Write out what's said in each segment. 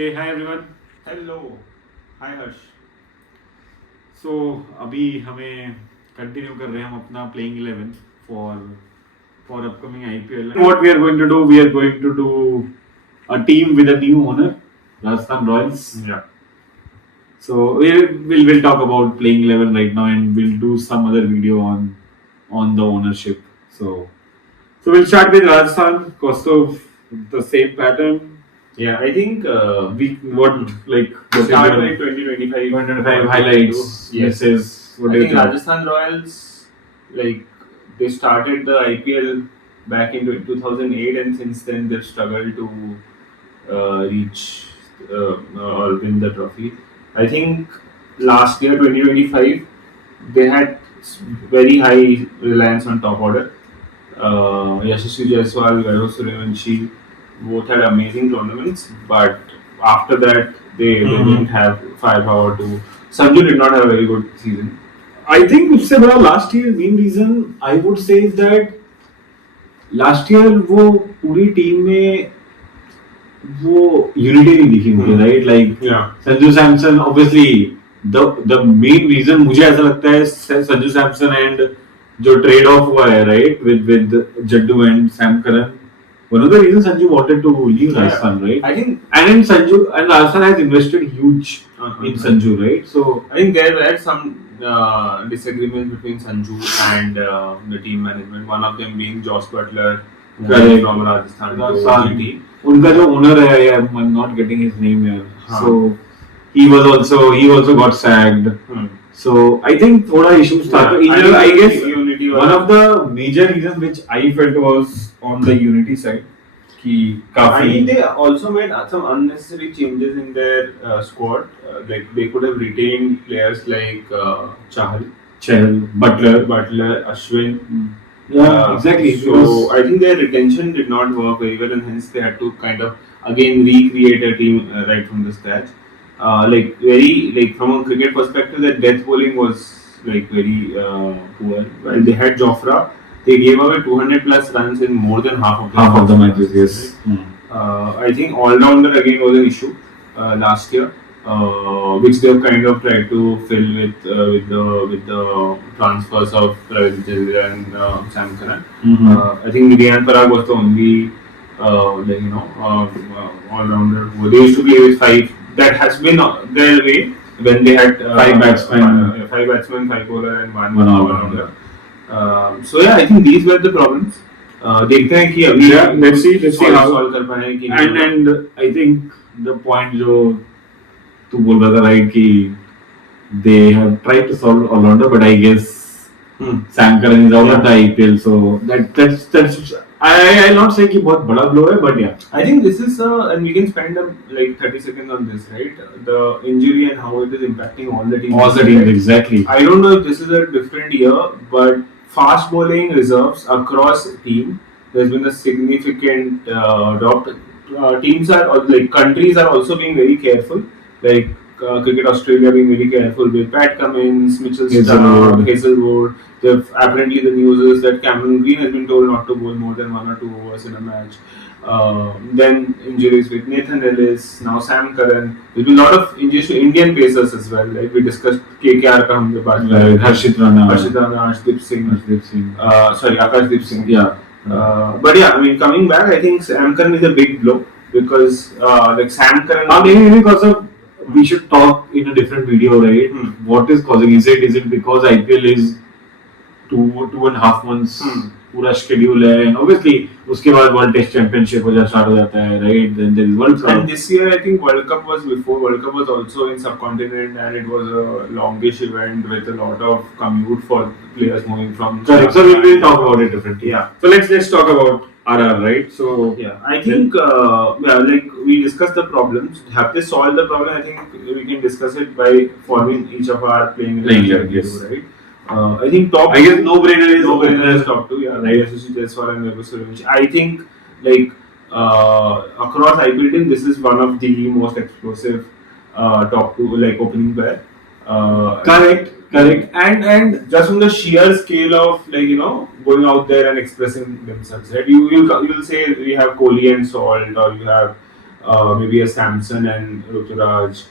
Hey, hi everyone. Hello hi Harsh So अभी हमें continue कर रहे हैं हम अपना playing 11 for upcoming IPL. What we are going to do, we are going to do a team with a new owner, Rajasthan Royals. या So we'll talk about playing 11 right now, and we'll do some other video on the ownership. So we'll start with Rajasthan. Kostov, the same pattern. या I think We what like what start is with 2025 2025 highlights. Yes. Misses. What I do you think think? Rajasthan Royals, like, they started the IPL back in 2008, and since then they've struggled to reach or win the trophy. I think last year 2025 they had very high reliance on top order. Yashasvi Jaiswal, Vaibhav Suryavanshi both had amazing tournaments, but after that they didn't have firepower to. Sanju did not have a very good season. I think उससे बड़ा last year main reason I would say is that last year वो पूरी team में वो unity नहीं दिखी मुझे, right? Like Yeah. Sanju Samson obviously the main reason मुझे ऐसा लगता है संजू सैमसन and जो trade off हुआ है, right, with Jaddu and Sam Curran. One of the reasons Sanju wanted to leave Rajasthan, right? I think And in Sanju, and Rajasthan has invested huge in Sanju, right? So I think there were some disagreements between Sanju and the team management. One of them being Josh Butler, Correct. from Rajasthan to Rajasthan. GT. उनका जो owner है, I'm not getting his name here. हाँ. So he also got sacked. So I think थोड़ा issues था. तो either I guess unity one of the major reasons which I felt was on the unity side कि I काफी think they also made some unnecessary changes in their squad. Like they could have retained players like Chahal, Chahal, Butler, Ashwin. Yeah, exactly. So I think their retention did not work very well, and hence they had to kind of again recreate a team right from the scratch. Like from a cricket perspective, their death bowling was like very poor. While they had Jofra, they gave away 200 plus runs in more than half of the matches. Yes. I think all-rounder again was an issue last year, which they've kind of tried to fill with the transfers of Ravindra Jadeja and Sam Curran. I think Riyan Parag was the only all-rounder. They used to play with five. That has been their way when they had Five batsmen. five batsmen, five bowler, and one One all-rounder. So yeah, I think these were the problems. देखते हैं कि अभी let's see how solve कर पाए कि and I think the point जो तू बोल रहा था, right, कि they have tried to solve all-rounder, but I guess Sam Curran is out of the IPL, so that's I'll not say कि बहुत बड़ा blow है, but yeah. I think this is and we can spend like 30 seconds on this, right? The injury and how it is impacting all the teams. All the teams, exactly. I don't know if this is a different year, but fast bowling reserves across team, there's been a significant drop. Teams are like countries are also being very careful. Like Cricket Australia being very careful with Pat Cummins, Mitchell Starc, Hazelwood. Apparently the news is that Cameron Green has been told not to bowl more than 1 or 2 overs in a match. Then injuries with Nathan Ellis, now Sam Curran. There's been a lot of injuries to Indian pacers as well. Like we discussed KKR का हमने बात की. Harshit Rana, Arshdeep Singh. Sorry, Akashdeep Singh. Yeah. But yeah, I mean, coming back, I think Sam Curran is a big blow because like Sam Curran. Maybe because of we should talk in a different video, right? What is causing? Is it because IPL is 2.5 months पूरा schedule है, and obviously उसके बाद World Test Championship start हो जाता है, right? Then there is World Cup. And this year I think World Cup was before. World Cup was also in subcontinent, and it was a longish event with a lot of commute for players moving from. Correct. So we will talk about it differently. Yeah. So let's talk about RR, right? So yeah, I think like we discussed the problems. Have they solved the problem? I think we can discuss it by forming each of our playing 11, yes. Right. I think top. I guess no-brainer is top two. Yeah, right. Yashasvi Jaiswal and Vaibhav Suryavanshi. I think like across IPL team, this is one of the most explosive top two like opening pair. Correct. And just from the sheer scale of like going out there and expressing themselves, right? You'll say we have Kohli and Salt, or you have maybe a Samson and Ruturaj.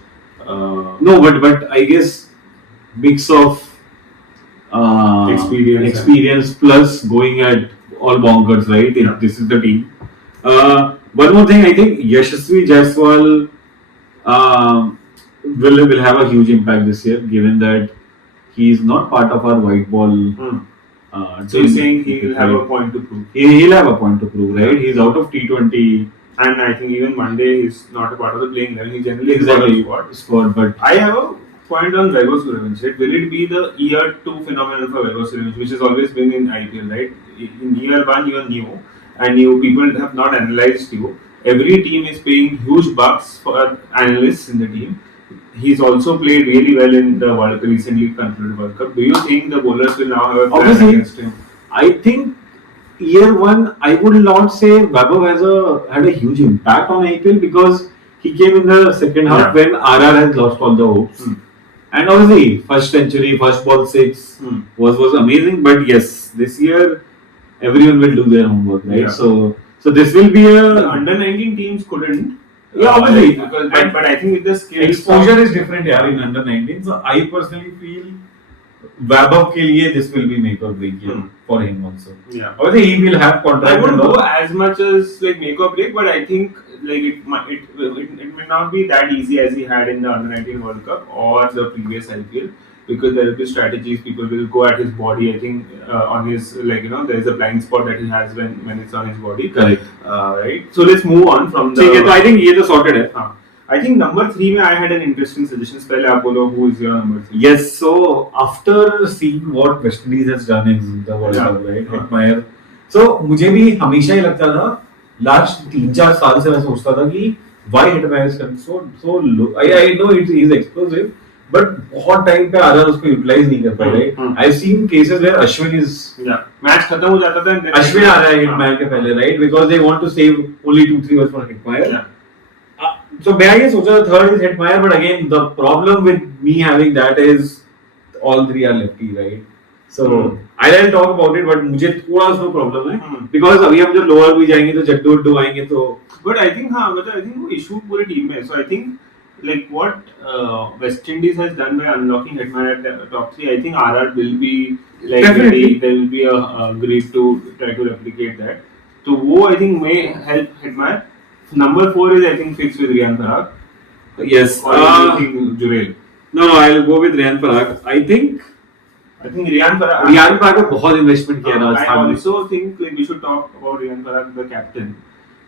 No, but I guess mix of experience plus going at all bonkers, right? Yeah. This is the team. One more thing, I think Yashasvi Jaiswal will have a huge impact this year, given that he is not part of our white ball. So you're saying he'll have a point to prove. He'll have a point to prove, right? He's out of T20. And I think even Monday is not a part of the playing 11. He generally Exactly. is part of the Squad, but I have a point on Vaibhav Suryavanshi. Will it be the year 2 phenomenon for Vaibhav Suryavanshi, which has always been in IPL, right? In year 1, you are new, and people have not analyzed you. Every team is paying huge bucks for analysts in the team. He's also played really well in the recently concluded World Cup. Do you think the bowlers will now have a plan Obviously. against him? I think year 1, I would not say Vaibhav had a huge impact on IPL because he came in the second half when RR has lost all the hopes. And obviously, first century, first ball 6 was amazing. But yes, this year everyone will do their homework, right? Yeah. So this will be The a under 19 teams couldn't. Yeah, obviously. But I think with the skills exposure is different, yeah, in under 19. So I personally feel Vaibhav ke liye this will be make or break year for him also. Yeah. Obviously, he will have contract. I wouldn't and all. go as much as like make or break, but I think like it may not be that easy as he had in the under 19 World Cup or the previous IPL because there will be strategies. People will go at his body. I think on his there is a blind spot that he has when it's on his body. Correct. Right. So let's move on from the. ठीक है, तो I think ये तो sorted है. I think number 3 में I had an interesting suggestion. पहले आप बोलो who is your number 3? Yes, so after seeing what West Indies has done in the World Cup, right, Hetmeyer. So मुझे भी हमेशा ही लगता था, लास्ट 3-4 साल से मैं सोचता था कि why Hetmeyer is so low. I know it is explosive, but बहुत टाइम पे आरआर उसको यूटिलाइज नहीं कर पाए, right? I've seen cases where Ashwin is match खत्म हो जाता था. Ashwin आ रहा है Hetmeyer के पहले, right? Because they want to save only 2-3 overs for Hetmeyer. So मैं ये सोचा third is Hetmeyer, but again the problem with me having that is all 3 are lefty, right? So I'll talk about it, but मुझे थोड़ा सा problem है because अभी हम जो lower भी जाएंगे तो जड्डू आएंगे तो. But I think I think वो issue पूरे team में. So I think like what West Indies has done by unlocking Hetmeyer at top 3, I think RR will be like Definitely. there will be a great to try to replicate that. So वो I think may help Hetmeyer. Number 4 is I think fixed with Riyan Parag. Yes. Or do you think Jurel? No, I'll go with Riyan Parag. I think Riyan Parag. Riyan Parag ने बहुत investment किया I Rajasthan में. also think like we should talk about Riyan Parag, the captain,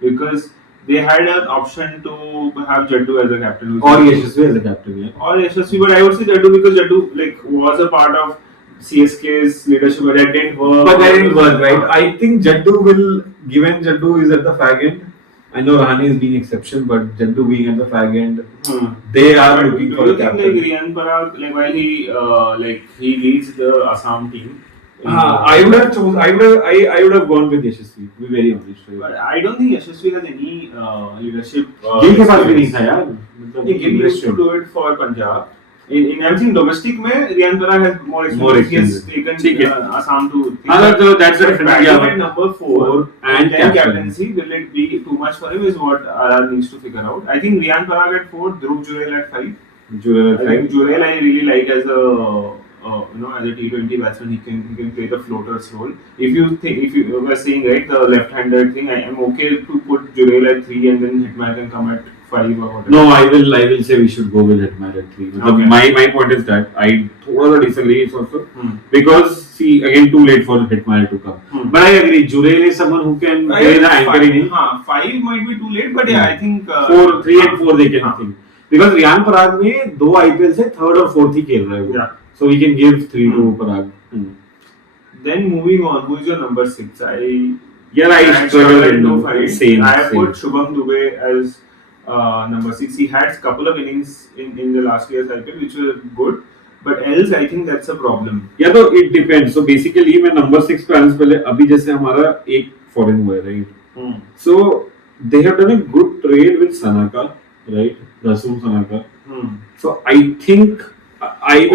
because they had an option to have Jaddu as a captain. Or Yashasvi as a captain, yeah. Or Yashasvi, but I would say Jaddu because Jaddu like was a part of CSK's leadership, but that didn't work. But that didn't work, right? I think Jaddu will, given Jaddu is at the fag end. I know Rahane is being exception, but Jaddu being at the fag end, they are But looking for do a you think captain. like Riyan Parag, like while he leads the Assam team? I would have gone with Yashasvi. To be very honest. But I don't think Yashasvi has any leadership. Gill के पास भी नहीं था यार. मतलब Gill used to do it for Punjab. In I'm saying domestic में Riyan Parag has more experience. He has taken Assam to. So that's the difference. Batting at number 4 and then captaincy, will it be too much for him? Is what RR needs to figure out. I think Riyan Parag at 4, Dhruv Jurel at 5. I think Jurel I really like as a as a T20 batsman. He can play the floaters role. If you were saying right the left-handed thing, I am okay to put Jurel at 3 and then Hetmeyer can come at 5 or whatever. No, I will say we should go with Hetmeyer at 3. Okay. My point is that I totally disagree also because see again too late for Hetmeyer to come. But I agree, Jurel is someone who can play the anchoring. 5 might be too late, but yeah, I think 3 and 4 they can think. Because Riyan Parag में 2 IPL से 3rd or 4th ही खेल रहा है वो. Yeah. So we can give 3 to Parag. Then moving on, who is your number 6? I struggle in to find. Same. I put Shubham Dubey as number 6. He had a couple of innings in the last year's IPL which were good, but else I think that's a problem. Yeah, तो it depends. So basically मैं number 6 पे आने से पहले अभी जैसे हमारा एक foreign हुआ है, right? So they have done a good trade with Sanaka, right? Rasool Sanaka. So I think I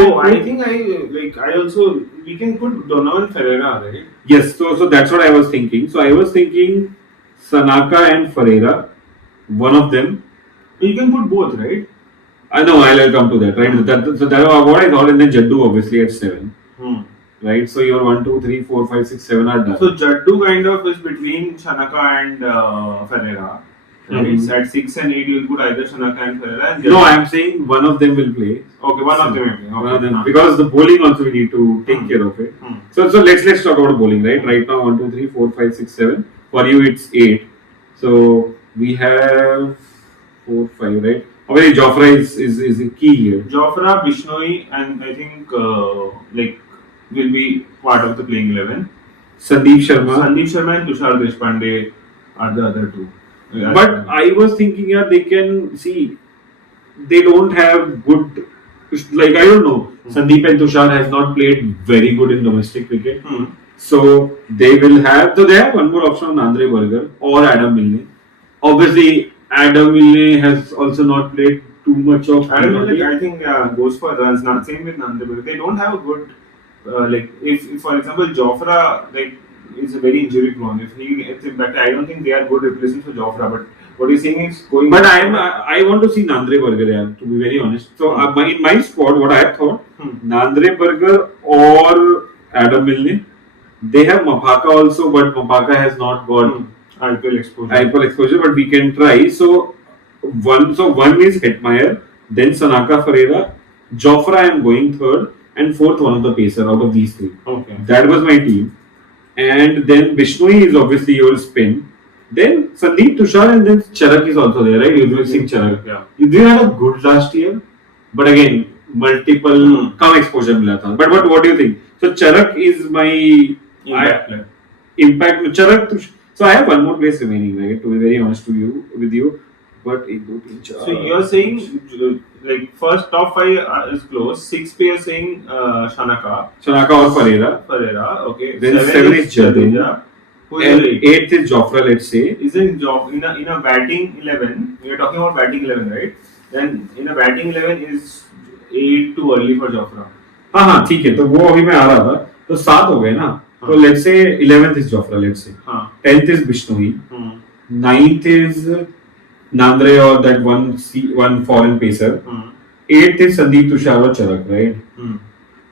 also we can put Donovan Ferreira, right? Yes, so that's what I was thinking. So I was thinking Sanaka and Ferreira. one of them. You can put both, right? I know I'll come to that, right? So that was what I thought, and then Jaddu obviously at 7, right? So your 1, 2, 3, 4, 5, 6, 7 are done. So Jaddu kind of is between Shanaka and Ferreira. Right? Mhm. At 6 and 8, you'll put either Shanaka and Ferreira. And No, I'm saying one of them will play. Okay, one of them will play. One of Okay. them, because the bowling also we need to take care of it. So let's talk about bowling, right? Right now 1, 2, 3, 4, 5, 6, 7. For you it's 8. So we have 4, 5, right? Obviously Jofra is the key here. Jofra, Bishnoi, and I think will be part of the playing 11. Sandeep Sharma. Sandeep Sharma and Tushar Deshpande are the other two. But I was thinking, yeah, they can see. They don't have good. Like I don't know. Sandeep and Tushar has not played very good in domestic cricket. So they will have. So they have one more option on Andre Berger or Adam Milne. Obviously, Adam Milne has also not played too much of. Adam Milne, I think, goes for runs. Not same with Andre Berger. They don't have a good. If for example Jofra is a very injury prone. If he gets impacted, I don't think they are good replacements for Jofra. But what you're saying is going. But I want to see Nandre Berger, yeah, to be very honest. So in my squad, what I thought, Nandre Berger or Adam Milne. They have Mapaka also, but Mapaka has not got IPL exposure. But we can try. So one is Hetmeyer, then Sanaka Ferreira, Jofra I am going third, and fourth one of the pacer out of these three. Okay. That was my team. And then Bishnoi is obviously your spin. Then Sandeep, Tushar, and then Charak is also there, right? Yuvraj Singh Charak. Yeah. They had a good last year, but again, multiple come exposure mila tha. But what do you think? So Charak is my impact. Charak. So I have one more place remaining, right? To be very honest with you. But so you're saying first top 5 is close. 6 you're saying Shanaka or Ferreira. Okay. Then 7 is Jadeja. And 8th is Jofra, let's say. Isn't in a batting 11? We're talking about batting 11, right? Then in a batting 11 is 8 too early for Jofra. हाँ ठीक है तो वो अभी मैं आ रहा था तो 7 हो गए ना तो let's say 11th is Jofra, let's say 10th is Bishnoi, 9th is Nandre or that one foreign pacer, 8th is Sandeep, Tushar or Charak, right?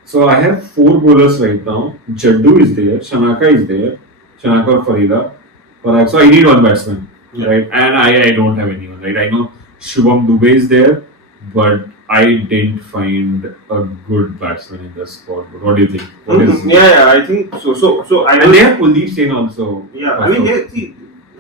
So I have 4 bowlers right now. Jaddu is there, Shanaka is there, Shanaka or Farida. So I need one batsman, right? And I don't have anyone, right? I know Shubham Dubey is there, but I didn't find a good batsman in the squad. But what do you think? I think so. And they have Kuldeep Sen also. Yeah, I mean,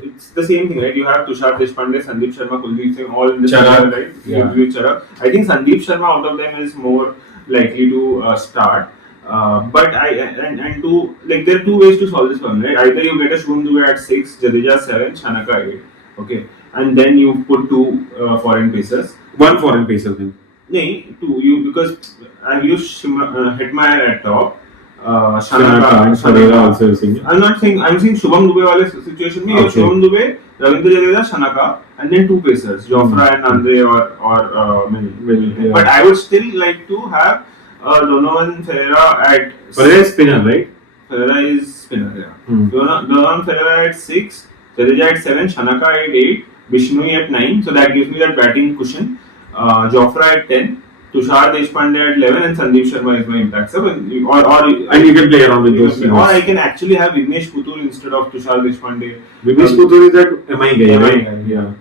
it's the same thing, right? You have Tushar Deshpande, Sandeep Sharma, Kuldeep Singh, all in the squad, right? Yeah. Charak. I think Sandeep Sharma out of them is more likely to start. But there are 2 ways to solve this problem, right? Either you get a Shubham Dubey at 6, Jadeja 7, Shanaka 8, okay, and then you put 2 foreign pacers. 1 foreign pacer then. No, 2 because I've used Hetmeyer at top. Shanaka and Ferreira also is in. I'm saying Shubham Dubey wale situation. You have Shubham Dubey, Ravindra Jadeja, Shanaka, and then 2 pacers, Jofra and Andre or Milne. Yeah. But I would still like to have Donovan Ferreira at. Ferreira is spinner, right? Ferreira is spinner, yeah. Donovan Ferreira at 6, Jadeja at 7, Shanaka at 8, Bishnoi at 9. So that gives me that batting cushion. Jofra at 10. Tushar Deshpande at 11 and Sandeep Sharma is my impact sub. And you can play around with those. Or I can actually have Vignesh Puthur instead of Tushar Deshpande. Vignesh Puthur is that MI guy, right? Yeah.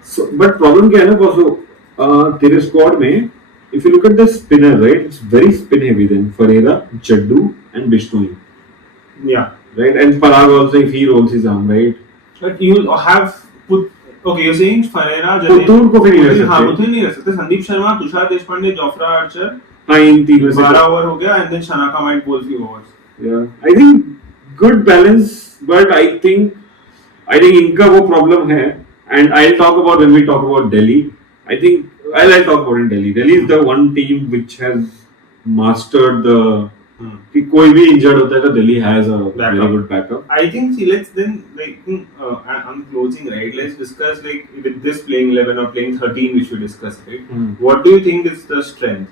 So, but problem क्या है ना बॉसो तेरे squad में if you look at the spinner, right, it's very spin heavy then Ferreira, Jaddu and Bishnoi. Yeah. Right, and Parag also if he rolls his arm, right. But you have put. Okay, you're saying Ferreira, Puthur को फिर नहीं रख सकते. हाँ, पुथुर नहीं रख सकते. Sandeep Sharma, Tushar Deshpande, Jofra Archer. हाँ, इन 3 में से 12 ओवर हो गया, and then Shanaka might bowl few overs. Yeah, I think good balance, but I think इनका वो problem है. And I'll talk about when we talk about Delhi. I think I'll talk about in Delhi. Delhi is the one team which has mastered the. कि कोई भी injured होता है तो Delhi has a very good backup. I think let's then I'm closing, right. Let's discuss with this playing 11 or playing 13 which we discussed, right. What do you think is the strength?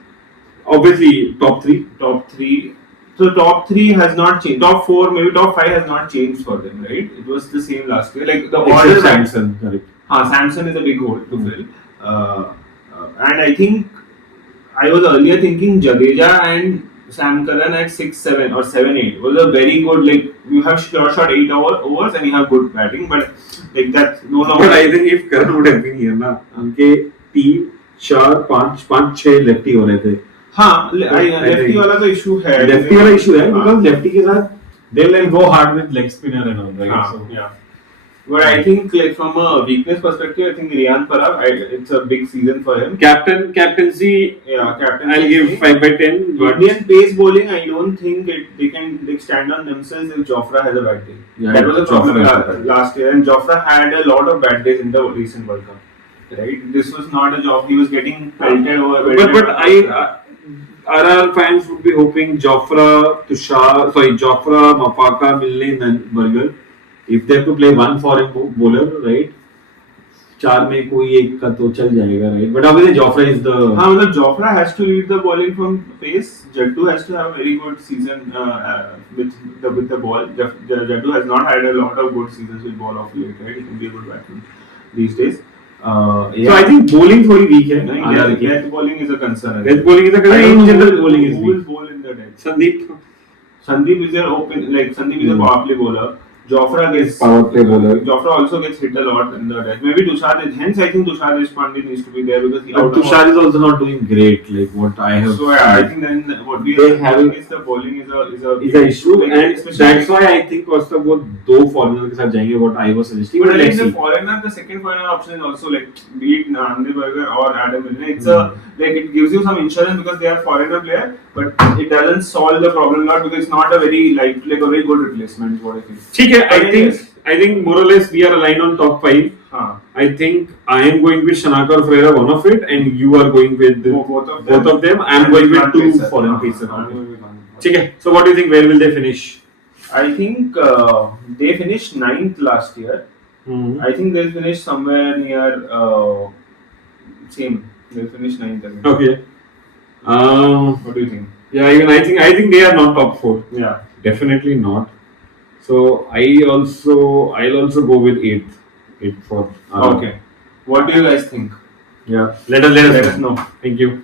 Obviously top 3. Top 3. So top 3 has not changed. Top 4, maybe top 5 has not changed for them, right? It was the same last year. Like the order. Samson, correct. Samson is a big hole to fill. And I think I was earlier thinking Jadeja and Sam Curran at 6-7 or 7-8 was a very good, like you have shot 8 overs and you have good batting, but like that's no longer. But I think if Karan would have been here ना उनके 3 4 5 5 6 lefty हो रहे थे. हाँ lefty वाला तो issue है. Lefty वाला इशू है because लेफ्टी के साथ they will go hard with leg spinner and all, right? हाँ, So yeah. But I think like from a weakness perspective, I think Riyan Parag, it's a big season for him. captaincy. Yeah, captaincy. I'll give 5/10. But Indian pace bowling, I don't think they can like stand on themselves if Jofra has a bad day. Yeah, that was a problem Jofra last year, and Jofra had a lot of bad days in the recent World Cup. Right, this was not a job. He was getting pelted over. But RR fans would be hoping Jofra, Mafaka, Milne, and Burger. If they have to play one foreign bowler, right? 4 में कोई एक का तो चल जाएगा, right? But obviously Jofra is the. हाँ मतलब Jofra has to lead the bowling from pace. Jaddu has to have a very good season with the ball. Jaddu has not had a lot of good seasons with ball of late, right? He can be a good batsman these days. Yeah. So I think bowling थोड़ी weak है. Death bowling is a concern. Death bowling is a concern. In general, bowling is weak. Who will bowl in the death? Sandeep is a power play bowler. Jofra gets power play bowler. Jofra also gets hit a lot in the death. Maybe Tushar. Hence, I think Tushar Deshpande needs to be there because Tushar is also not doing great. Like what I have. So yeah, I think then what we are having is the bowling is a issue, like, and that's why I think Costa वो दो foreigners के साथ जाएंगे. What I was suggesting. But I think the foreigner, the second foreigner option is also like be it Andy Burger or Adam Milne. It's a like it gives you some insurance because they are foreigner player, but it doesn't solve the problem a lot because it's not a very like a very good replacement. Is what I think. ठीक है. I think more or less we are aligned on top 5. I think I am going with Shanaka or Ferreira, one of it, and you are going with both of them. I am going with 2 foreign pieces. ठीक है. So what do you think? Where will they finish? I think they finished 9th last year. I think they'll finish somewhere near same. They'll finish 9th again. Okay. What do you think? Yeah, even I think they are not top 4. Yeah, definitely not. So I'll also go with 8th. 8th for. Okay. What do you guys think? Yeah. Let us know. Thank you.